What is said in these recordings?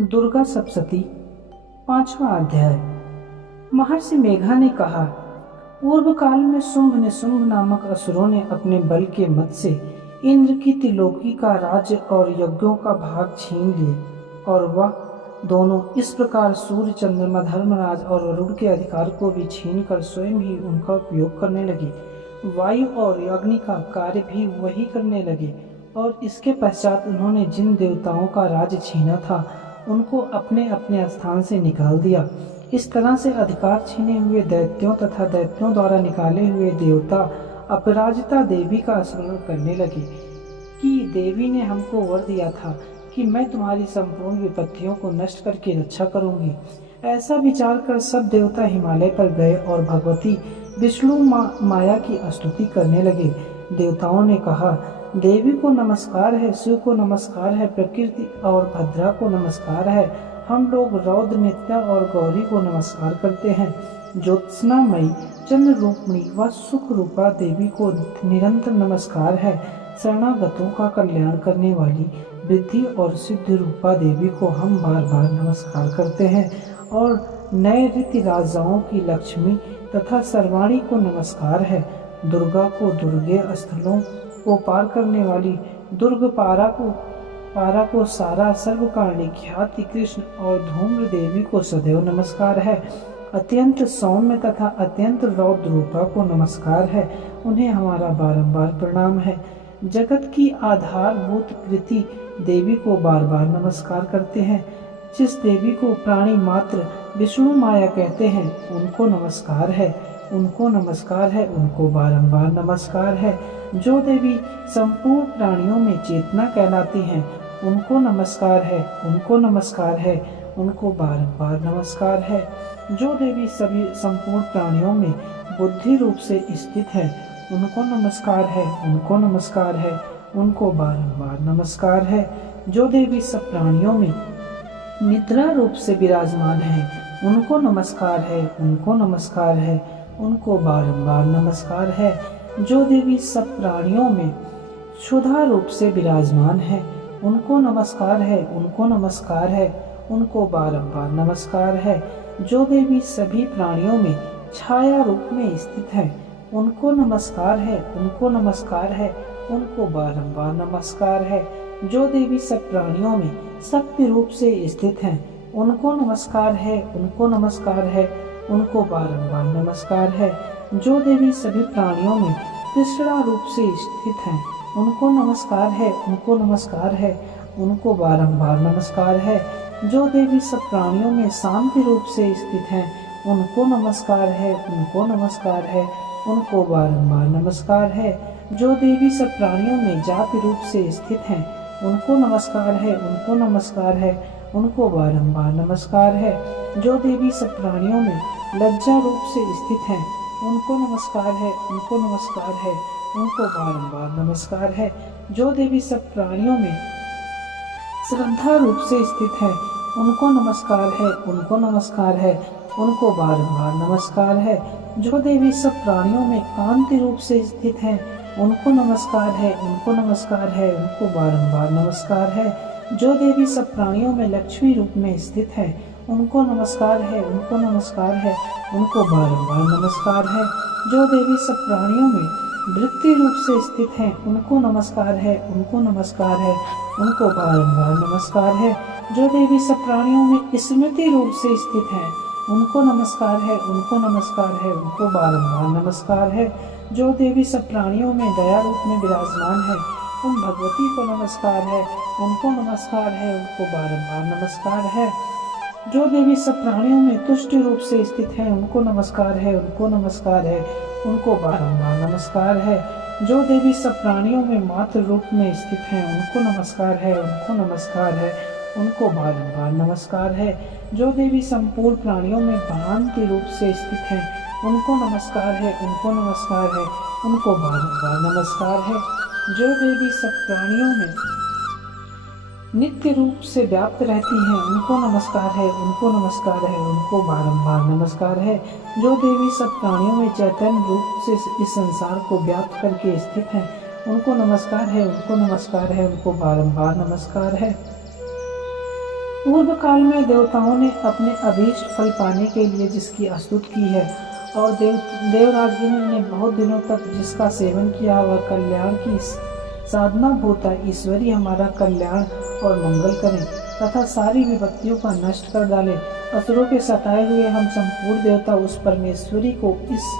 दुर्गा सप्तशती, 5वां अध्याय। महर्षि मेघा ने कहा, पूर्व काल में शुंभ निशुंभ नामक असुरों ने अपने बल के मत से इंद्र की त्रिलोकी का राज्य और यज्ञों का भाग छीन लिए, और वह दोनों इस प्रकार सूर्य, चंद्रमा, धर्मराज और वरुण के अधिकार को भी छीनकर स्वयं ही उनका उपयोग करने लगे। वायु और अग्नि का कार्य भी वही करने लगे, और इसके पश्चात उन्होंने जिन देवताओं का राज्य छीना था उनको अपने अपने स्थान से निकाल दिया। इस तरह से अधिकार छीने हुए दैत्यों तथा दैत्यों द्वारा निकाले हुए देवता अपराजिता देवी का स्मरण करने लगे कि देवी ने हमको वर दिया था कि मैं तुम्हारी संपूर्ण विपत्तियों को नष्ट करके रक्षा करूंगी। ऐसा विचार कर सब देवता हिमालय पर गए और भगवती विष्णु माया की स्तुति करने लगे। देवताओं ने कहा, देवी को नमस्कार है, शिव को नमस्कार है, प्रकृति और भद्रा को नमस्कार है। हम लोग रौद्र, नित्या और गौरी को नमस्कार करते हैं। ज्योत्सनामयी, चंद्र रूपणी व सुख रूपा देवी को निरंतर नमस्कार है। शरणागतों का कल्याण करने वाली वृद्धि और सिद्धि रूपा देवी को हम बार बार नमस्कार करते हैं। और नए रीति राजाओं की लक्ष्मी तथा सर्वाणी को नमस्कार है। दुर्गा को दुर्गे स्थलों को पार करने वाली दुर्ग पारा को सारा सर्वकारणी ख्याति कृष्ण और धूम्र देवी को सदैव नमस्कार है। अत्यंत सौम्य तथा अत्यंत रौद्र रूपा को नमस्कार है, उन्हें हमारा बारंबार प्रणाम है। जगत की आधारभूत कृति देवी को बार बार नमस्कार करते हैं। जिस देवी को प्राणी मात्र विष्णु माया कहते हैं उनको नमस्कार है, उनको नमस्कार है, उनको बारंबार नमस्कार है। जो देवी संपूर्ण प्राणियों में चेतना कहलाती हैं उनको नमस्कार है, उनको नमस्कार है, उनको बारंबार नमस्कार है। जो देवी सभी संपूर्ण प्राणियों में बुद्धि रूप से स्थित है उनको नमस्कार है, उनको नमस्कार है, उनको बारंबार नमस्कार है। जो देवी सब प्राणियों में निद्रा रूप से विराजमान है उनको नमस्कार है, उनको नमस्कार है, उनको बारंबार नमस्कार है। जो देवी सब प्राणियों में क्षुधा रूप से विराजमान है उनको नमस्कार है, उनको नमस्कार है, उनको बारंबार नमस्कार है। जो देवी सभी प्राणियों में छाया रूप में स्थित है उनको नमस्कार है, उनको नमस्कार है, उनको बारंबार नमस्कार है। जो देवी सब प्राणियों में शक्ति रूप से स्थित है उनको नमस्कार है, उनको नमस्कार है, उनको बारंबार नमस्कार है। जो देवी सभी प्राणियों में कृष्णा रूप से स्थित हैं उनको नमस्कार है, उनको नमस्कार है, उनको बारंबार नमस्कार है। जो देवी सब प्राणियों में शांति रूप से स्थित हैं उनको नमस्कार है, उनको नमस्कार है, उनको बारंबार नमस्कार है। जो देवी सब प्राणियों में जाति रूप से स्थित हैं उनको नमस्कार है, उनको नमस्कार है, उनको बारंबार नमस्कार है। जो देवी सब प्राणियों में लज्जा रूप से स्थित हैं उनको नमस्कार है, उनको नमस्कार है, उनको बारंबार नमस्कार है। जो देवी सब प्राणियों में श्रद्धा रूप से स्थित है उनको नमस्कार है, उनको नमस्कार है, उनको बारंबार नमस्कार है। जो देवी सब प्राणियों में कांति रूप से स्थित हैं उनको नमस्कार है, उनको नमस्कार है, उनको बारंबार नमस्कार है। जो देवी सब प्राणियों में लक्ष्मी रूप में स्थित है उनको नमस्कार है, उनको नमस्कार है, उनको बारंबार नमस्कार है। जो देवी सब प्राणियों में वृत्ति रूप से स्थित हैं उनको नमस्कार है, उनको नमस्कार है, उनको बारंबार नमस्कार है। जो देवी सब प्राणियों में स्मृति रूप से स्थित हैं उनको नमस्कार है, उनको नमस्कार है, उनको बारंबार नमस्कार है। जो देवी सब प्राणियों में दया रूप में विराजमान है उन भगवती को नमस्कार है, उनको नमस्कार है, उनको बारंबार नमस्कार है। जो देवी सब प्राणियों में तुष्ट रूप से स्थित हैं उनको नमस्कार है, उनको नमस्कार है, उनको बारंबार नमस्कार है। जो देवी सब प्राणियों में मातृ रूप में स्थित हैं उनको नमस्कार है, उनको नमस्कार है, उनको बारंबार नमस्कार है। जो देवी संपूर्ण प्राणियों में भांति रूप से स्थित हैं उनको नमस्कार है, उनको नमस्कार है, उनको बारंबार नमस्कार है। जो देवी सब प्राणियों में नित्य रूप से व्याप्त रहती हैं उनको नमस्कार है, उनको नमस्कार है, उनको बारंबार नमस्कार है। जो देवी सब प्राणियों में चैतन्य रूप से इस संसार को व्याप्त करके स्थित हैं उनको नमस्कार है, उनको नमस्कार है, उनको बारंबार नमस्कार है। पूर्व काल में देवताओं ने अपने अभीष्ट फल पाने के लिए जिसकी स्तुति की है और देवराज इंद्र ने बहुत दिनों तक जिसका सेवन किया वह कल्याण की साधना भूता ईश्वरी हमारा कल्याण और मंगल करें तथा सारी विपत्तियों का नष्ट कर डाले। असुरों के सताए हुए हम संपूर्ण देवता उस परमेश्वरी को इस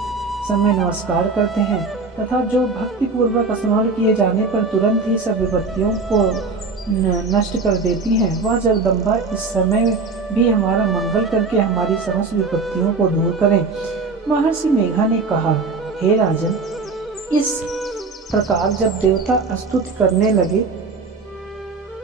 समय नमस्कार करते हैं तथा जो भक्ति पूर्वक स्मरण किए जाने पर तुरंत ही सब विपत्तियों को नष्ट कर देती हैं, वह जगदम्बा इस समय भी हमारा मंगल करके हमारी समस्त विपत्तियों को दूर करें। महर्षि मेघा ने कहा, हे राजन, इस प्रकार जब देवता स्तुति करने लगे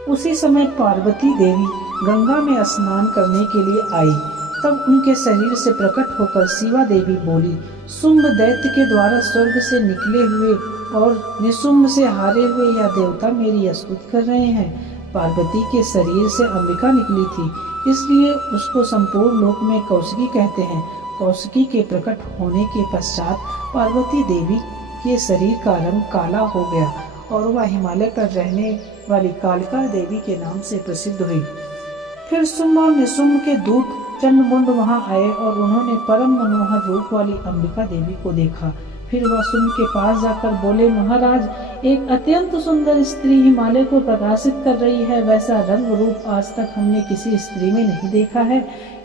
उसी समय पार्वती देवी गंगा में स्नान करने के लिए आई। तब उनके शरीर से प्रकट होकर शिवा देवी बोली, शुंभ दैत्य के द्वारा स्वर्ग से निकले हुए और निशुंभ से हारे हुए यह देवता मेरी स्तुति कर रहे हैं। पार्वती के शरीर से अंबिका निकली थी, इसलिए उसको संपूर्ण लोक में कौशिकी कहते हैं। कौशिकी के प्रकट होने के पश्चात पार्वती देवी के शरीर का रंग काला हो गया और वह हिमालय पर रहने वाली कालिका देवी के नाम से प्रसिद्ध हुई। फिर शुंभ और निशुंभ के दूत चंडमुंड वहां आए और उन्होंने परम मनोहर रूप वाली अंबिका देवी को देखा। फिर वह शुंभ के पास जाकर बोले, महाराज, एक अत्यंत सुंदर स्त्री हिमालय को प्रकाशित कर रही है, वैसा रंग रूप आज तक हमने किसी स्त्री में नहीं देखा है।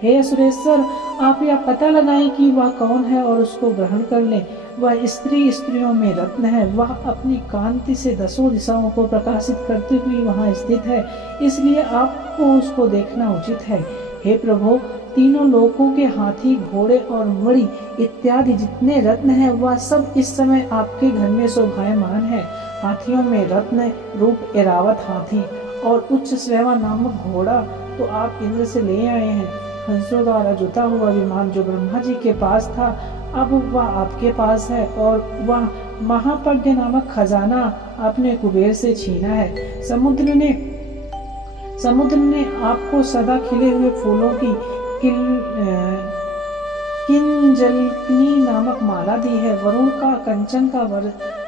हे असुरेश्वर, आप यह पता लगाएं कि वह कौन है और उसको ग्रहण कर लें। वह स्त्री स्त्रियों में रत्न है, वह अपनी कांति से दसों दिशाओं को प्रकाशित करते हुए वहाँ स्थित है, इसलिए आपको उसको देखना उचित है। हे प्रभु, तीनों लोकों के हाथी, घोड़े और मणि इत्यादि जितने रत्न हैं वह सब इस समय आपके घर में शोभायमान है। हाथियों में रत्न रूप ऐरावत हाथी और उच्च श्रेवा नामक घोड़ा तो आप इंद्र से ले आए हैं। हंसों द्वारा जुता हुआ विमान जो ब्रह्मा जी के पास था अब वह आपके पास है, और वह महाप्रज्ञ नामक खजाना आपने कुबेर से छीना है। समुद्र ने आपको सदा खिले हुए फूलों की किंजलकनी नामक माला दी है। वरुण का कंचन का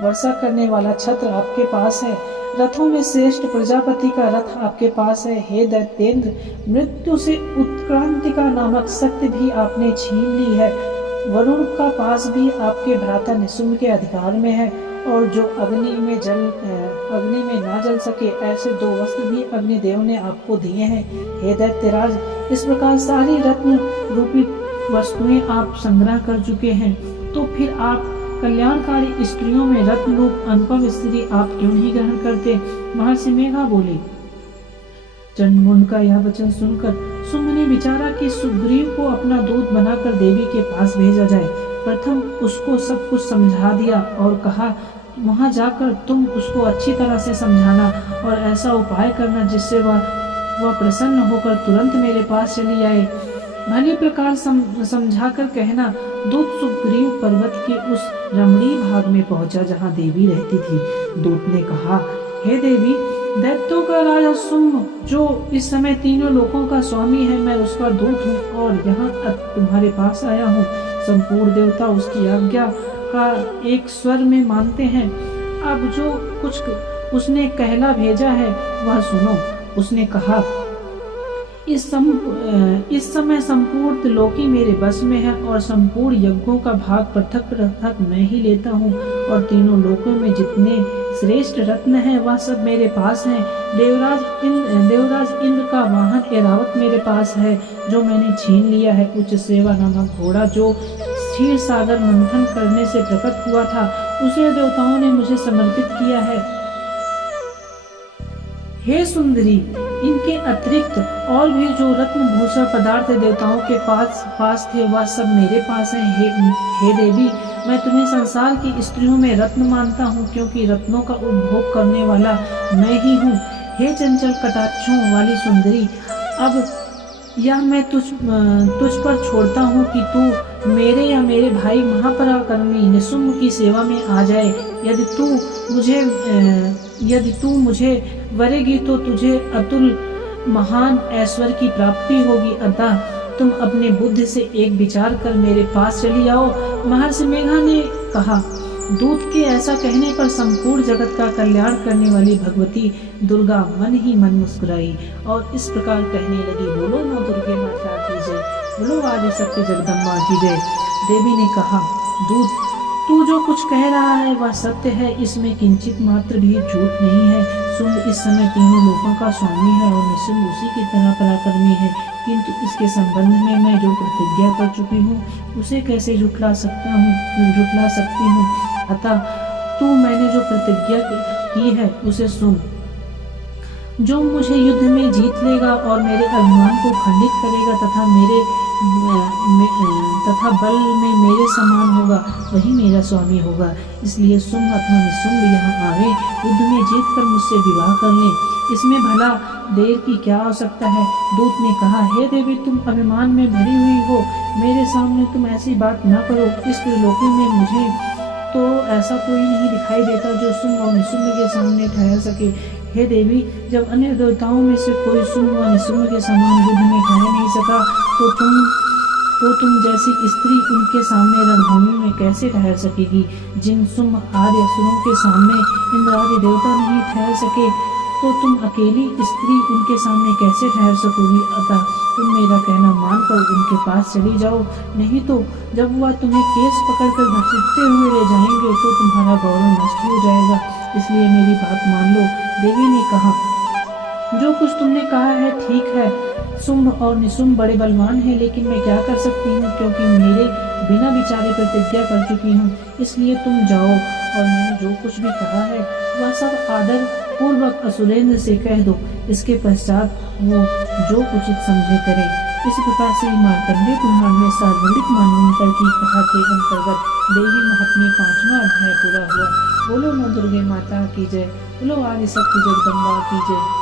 वर्षा करने वाला छत्र आपके पास है। रथों में श्रेष्ठ प्रजापति का रथ आपके पास है। हे दैत्येंद्र, मृत्यु से उत्क्रांतिका नामक शक्ति भी आपने छीन ली है। वरुण का पास भी आपके भ्राता निशुंभ के अधिकार में है, और जो अग्नि में ना जल सके ऐसे 2 वस्त्र भी अग्निदेव ने आपको दिए हैं। हे दैत्यराज, इस प्रकार सारी रत्न रूपी वस्तुएं आप संग्रह कर चुके हैं, तो फिर आप कल्याणकारी स्त्रियों में रत्न रूप अनुपम स्त्री आप क्यों नहीं ग्रहण करते? महर्षि मेघा बोले। चंडमुंड का यह वचन सुनकर शुंभ ने विचारा कि सुग्रीव को अपना दूत बनाकर देवी के पास भेजा जाए। प्रथम उसको सब कुछ समझा दिया और कहा, वहां जाकर तुम उसको अच्छी तरह से समझाना और ऐसा उपाय करना जिससे वह प्रसन्न होकर तुरंत मेरे पास चली आए। भली प्रकार समझाकर कहना, दूत सुग्रीव पर्वत के उस रमणीय भाग में पहुंचा जहां देवी रहती थी। दूत ने कहा, हे देवी, दैत्यों का राजा शुंभ जो इस समय तीनों लोकों का स्वामी है, मैं उसका दूत हूँ और यहाँ तुम्हारे पास आया हूँ। संपूर्ण देवता उसकी आज्ञा का एक स्वर में मानते हैं। अब जो कुछ उसने कहला भेजा है वह सुनो। उसने कहा, इस समय संपूर्ण त्रिलोकी मेरे बस में है और संपूर्ण यज्ञों का भाग पृथक पृथक मैं ही लेता हूँ, और तीनों लोकों में जितने श्रेष्ठ रत्न हैं वह सब मेरे पास हैं। देवराज इंद्र का वाहन ऐरावत मेरे पास है जो मैंने छीन लिया है। उच्च सेवा नामक घोड़ा जो क्षीर सागर मंथन करने से प्रकट हुआ था उसे देवताओं ने मुझे समर्पित किया है। हे सुंदरी, इनके अतिरिक्त और भी जो रत्न भूषण पदार्थ देवताओं के पास थे वह सब मेरे पास हैं। हे देवी, मैं तुम्हें संसार की स्त्रियों में रत्न मानता हूँ, क्योंकि रत्नों का उपभोग करने वाला मैं ही हूँ। हे चंचल कटाक्षों वाली सुंदरी, अब यह मैं तुझ पर छोड़ता हूँ कि तू मेरे या मेरे भाई महापराक्रमी निशुंभ की सेवा में आ जाए। यदि तू मुझे वरेगी तो तुझे अतुल महान ऐश्वर्य की प्राप्ति होगी। अतः तुम अपने बुद्धि से एक विचार कर मेरे पास चली आओ। महर्षि मेघा ने कहा, दूत के ऐसा कहने पर संपूर्ण जगत का कल्याण करने वाली भगवती दुर्गा मन ही मन मुस्कुराई और इस प्रकार कहने लगी, बोलो नौ दुर्गे माता की जय, बोलो आदि शक्ति जगदम्बा की जय। देवी ने कहा, दूत तू जो कुछ कह रहा है वह सत्य है, इसमें किंचित मात्र भी झूठ नहीं है। शुंभ इस समय तीनों लोकों का स्वामी है और निशुंभ उसी की तरह पराक्रमी है, किंतु इसके संबंध में मैं जो प्रतिज्ञा कर चुकी हूँ उसे कैसे झुठला सकती हूँ। अतः तू मैंने जो प्रतिज्ञा की है उसे सुन। जो मुझे युद्ध में जीत लेगा और मेरे अभिमान को खंडित करेगा तथा बल में मेरे समान होगा वही मेरा स्वामी होगा। इसलिए शुंभ अथवा निशुंभ यहाँ आवे, युद्ध में जीत कर मुझसे विवाह कर ले, इसमें भला देर की क्या आवश्यकता है। दूत ने कहा, हे देवी तुम अभिमान में भरी हुई हो, मेरे सामने तुम ऐसी बात न करो। इस त्रिलोकी में मुझे तो ऐसा कोई नहीं दिखाई देता जो शुंभ और निशुंभ के सामने ठहर सके। हे देवी, जब अन्य देवताओं में से कोई शुंभ व निशुंभ के समान युद्ध में ठहर नहीं सका तो तुम जैसी स्त्री उनके सामने रणभूमि में कैसे ठहर सकेगी। जिन शुंभ आदि असुरों के सामने इंद्र आदि देवता नहीं ठहर सके तो तुम अकेली स्त्री उनके सामने कैसे ठहर सकोगी। अतः तुम मेरा कहना मानकर उनके पास चली जाओ, नहीं तो जब वह तुम्हें केस पकड़कर घसीटते हुए ले जाएंगे तो तुम्हारा गौरव नष्ट हो जाएगा। इसलिए मेरी बात मान लो। देवी ने कहा, जो कुछ तुमने कहा है ठीक है, शुंभ और निशुंभ बड़े बलवान हैं, लेकिन मैं क्या कर सकती हूँ, क्योंकि मेरे बिना विचारे प्रतिज्ञा कर चुकी हूँ। इसलिए तुम जाओ और मैंने जो कुछ भी कहा है वह सब आदर पूर्वक असुरेंद्र से कह दो। इसके पश्चात वो जो उचित समझे करे। इस प्रकार से मार्कंडेय पुराण में सार्वजनिक मनवंतर की कथा के अंतर्गत देवी महात्म्य 5वां अध्याय पूरा हुआ। बोलो नौ दुर्गे माता की जय, बोलो आदि शक्ति जगदम्बा की जय।